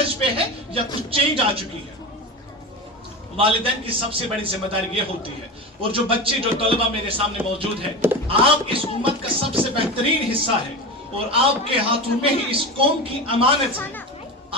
منہج پہ ہے یا کچھ چینج آ چکی ہے. والدین کی سب سے بڑی ذمہ داری یہ ہوتی ہے. اور جو بچے جو طلبہ میرے سامنے موجود ہیں، آپ اس امت کا سب سے بہترین حصہ ہے اور آپ کے ہاتھوں میں ہی اس قوم کی امانت ہے.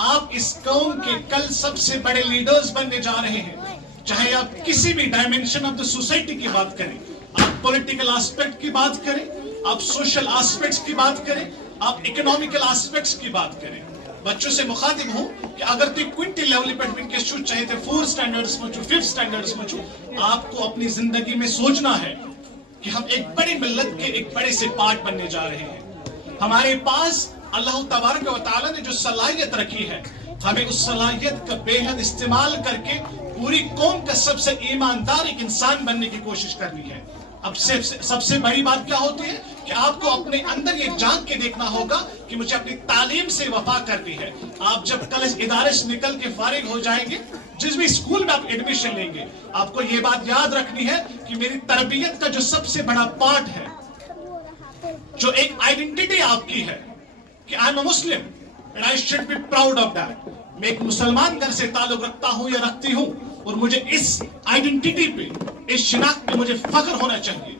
آپ اس قوم کے کل سب سے بڑے لیڈرز بننے جا رہے ہیں. چاہے آپ کسی بھی ڈائمنشن آف دا سوسائٹی کی بات کریں، آپ پولیٹیکل آسپیکٹ کی بات کریں، آپ سوشل آسپیکٹس کی بات کریں، آپ اکنامیکل آسپیکٹس کی بات کریں. بچوں سے مخاطب ہوں کہ اگر تھی کوئنٹی لیول پر ونکس چاہے تھے 4 سٹینڈرڈز میں 5 سٹینڈرڈز میں آپ کو اپنی زندگی میں سوچنا ہے کہ ہم ایک بڑی ملت کے ایک بڑے سے پارٹ بننے جا رہے ہیں. ہمارے پاس اللہ تبارک و تعالیٰ نے جو صلاحیت رکھی ہے، ہمیں اس صلاحیت کا بے حد استعمال کر کے پوری قوم کا سب سے ایماندار ایک انسان بننے کی کوشش کرنی ہے. اب سب سے بڑی بات کیا ہوتی ہے کہ آپ کو اپنے اندر یہ جان کے دیکھنا ہوگا کہ مجھے اپنی تعلیم سے وفا کرنی ہے. آپ جب کالج ادارے سے نکل کے فارغ ہو جائیں گے، جس بھی اسکول میں آپ ایڈمیشن لیں گے، آپ کو یہ بات یاد رکھنی ہے کہ میری تربیت کا جو سب سے بڑا پارٹ ہے، جو ایک آئیڈینٹی آپ کی ہے کہ I am a Muslim and I should be proud of that. میں ایک مسلمان گھر سے تعلق رکھتا ہوں یا رکھتی ہوں اور مجھے اس آئیڈینٹی پہ، اس شناخت پہ مجھے فخر ہونا چاہیے.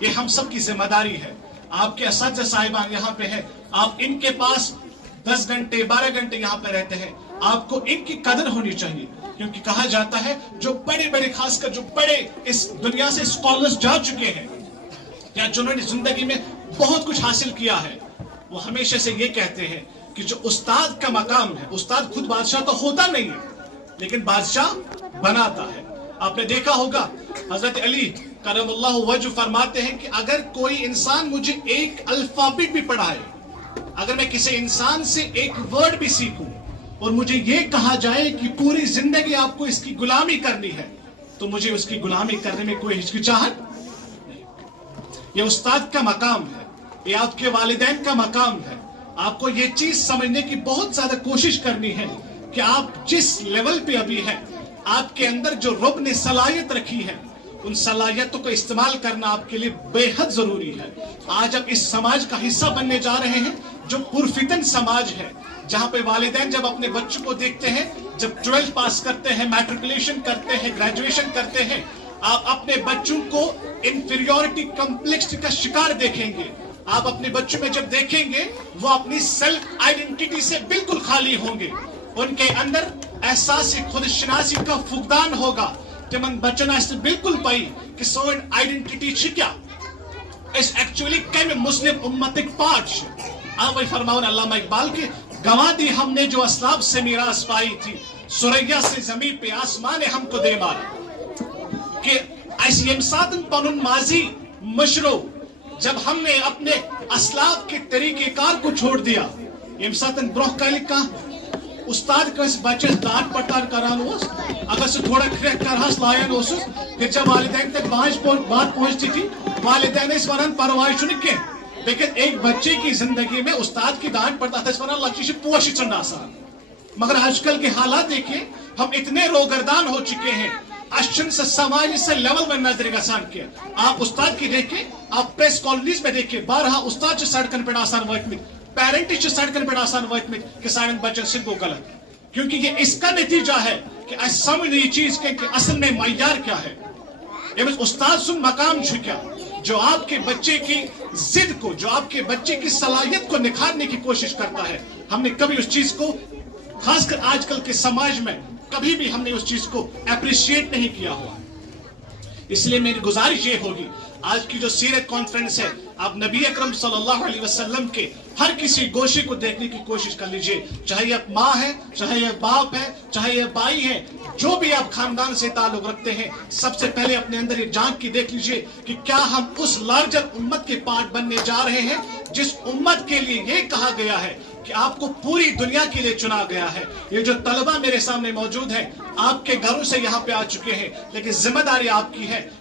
یہ ہم سب کی ذمہ داری ہے. آپ کے اساتذہ صاحبان یہاں پہ ہیں، آپ ان کے پاس 10 گھنٹے 12 گھنٹے یہاں پہ رہتے ہیں. آپ کو ان کی قدر ہونی چاہیے، کیونکہ کہا جاتا ہے جو بڑے بڑے، خاص کر جو بڑے اس دنیا سے اسکالرز جا چکے ہیں یا جنہوں نے زندگی میں بہت کچھ حاصل کیا ہے، وہ ہمیشہ سے یہ کہتے ہیں کہ جو استاد کا مقام ہے، استاد خود بادشاہ تو ہوتا نہیں ہے لیکن بادشاہ بناتا ہے. آپ نے دیکھا ہوگا حضرت علی کرم اللہ وجہ فرماتے ہیں کہ اگر کوئی انسان مجھے ایک الفابیٹ بھی پڑھائے، اگر میں کسی انسان سے ایک ورڈ بھی سیکھوں اور مجھے یہ کہا جائے کہ پوری زندگی آپ کو اس کی غلامی کرنی ہے، تو مجھے اس کی غلامی کرنے میں کوئی ہچکچاہٹ نہیں. یہ استاد کا مقام ہے، یہ آپ کے والدین کا مقام ہے. آپ کو یہ چیز سمجھنے کی بہت زیادہ کوشش کرنی ہے کہ آپ جس لیول پہ ابھی ہیں، آپ کے اندر جو رب نے صلاحیت رکھی ہے، ان صلاحیتوں کو استعمال کرنا آپ کے لیے بے حد ضروری ہے. آج آپ اس سماج کا حصہ بننے جا رہے ہیں جو پرفتن سماج ہے، جہاں پہ والدین جب اپنے بچوں کو دیکھتے ہیں، جب 12 پاس کرتے ہیں، میٹریکولیشن کرتے ہیں، گریجویشن کرتے ہیں، آپ اپنے بچوں کو انفیریورٹی کمپلیکس کا شکار دیکھیں گے. آپ اپنے بچوں میں جب دیکھیں گے، وہ اپنی سیلف آئیڈینٹی سے بالکل خالی ہوں گے. ان کے اندر احساس خود شناسی کا فقدان ہوگا. تمن بچن اس بالکل پائی کہ سون آئیڈینٹی چھ کیا اس ایکچولی کم مسلم امتک پارٹ چھ. آپ فرماؤن علامہ اقبال کے گواہ دی ہم نے جو اسلاف سے میراث پائی تھی، سریا سے زمین پہ آسمان ہم کو دے مارا. کہ اس یم ساتن پنن ماضی مشرو، جب ہم نے اپنے اسلاف کے طریقہ کار کو چھوڑ دیا، یم ساتن برہ کل کا استاد کس بچس دان پٹار کران اس، اگر سے تھوڑا کریک کرہس لائن اس، پھر جب والدین تک بات پہنچتی تھی، والدین اس ورن پروائی چھنے کے. لیکن ایک بچے کی زندگی میں استاد کی دان پڑتا تھا، اس ورن لگی سے پوشی چند آسان. مگر آج کل کے حالات دیکھیں، ہم اتنے روگردان ہو چکے ہیں، اشن سے سماج سے لیول میں نظر گسان کیا. آپ استاد کی دیکھیں، آپ پریس کالونیز میں دیکھیں، بارہا استاد سڑکن پہ آسان واتمت، پیرنٹ سڑکن پہ آسان واتمت کہ سان بچن سے گو غلط. کیونکہ یہ اس کا نتیجہ ہے کہ اس سمجھ یہ چیز کہ اصل میں معیار کیا ہے. استاد سن مقام کیا جو آپ کے بچے کی ضد کو، جو آپ کے بچے کی صلاحیت کو نکھارنے کی کوشش کرتا ہے. ہم نے کبھی اس چیز کو، خاص کر آج کل کے سماج میں، کبھی بھی ہم نے اس چیز کو اپریشیٹ نہیں کیا ہوا. اس لیے میری گزارش یہ ہوگی، آج کی جو سیرت کانفرنس ہے، آپ نبی اکرم صلی اللہ علیہ وسلم کے ہر کسی گوشے کو دیکھنے کی کوشش کر لیجئے. چاہے یہ ماں ہے، چاہے یہ باپ ہے، چاہے یہ بھائی ہے، جو بھی آپ خاندان سے تعلق رکھتے ہیں، سب سے پہلے اپنے اندر یہ جانچ کی دیکھ لیجئے کہ کیا ہم اس لارجر امت کے پارٹ بننے جا رہے ہیں جس امت کے لیے یہ کہا گیا ہے کہ آپ کو پوری دنیا کے لیے چنا گیا ہے. یہ جو طلبہ میرے سامنے موجود ہیں، آپ کے گھروں سے یہاں پہ آ چکے ہیں، لیکن ذمہ داری آپ کی ہے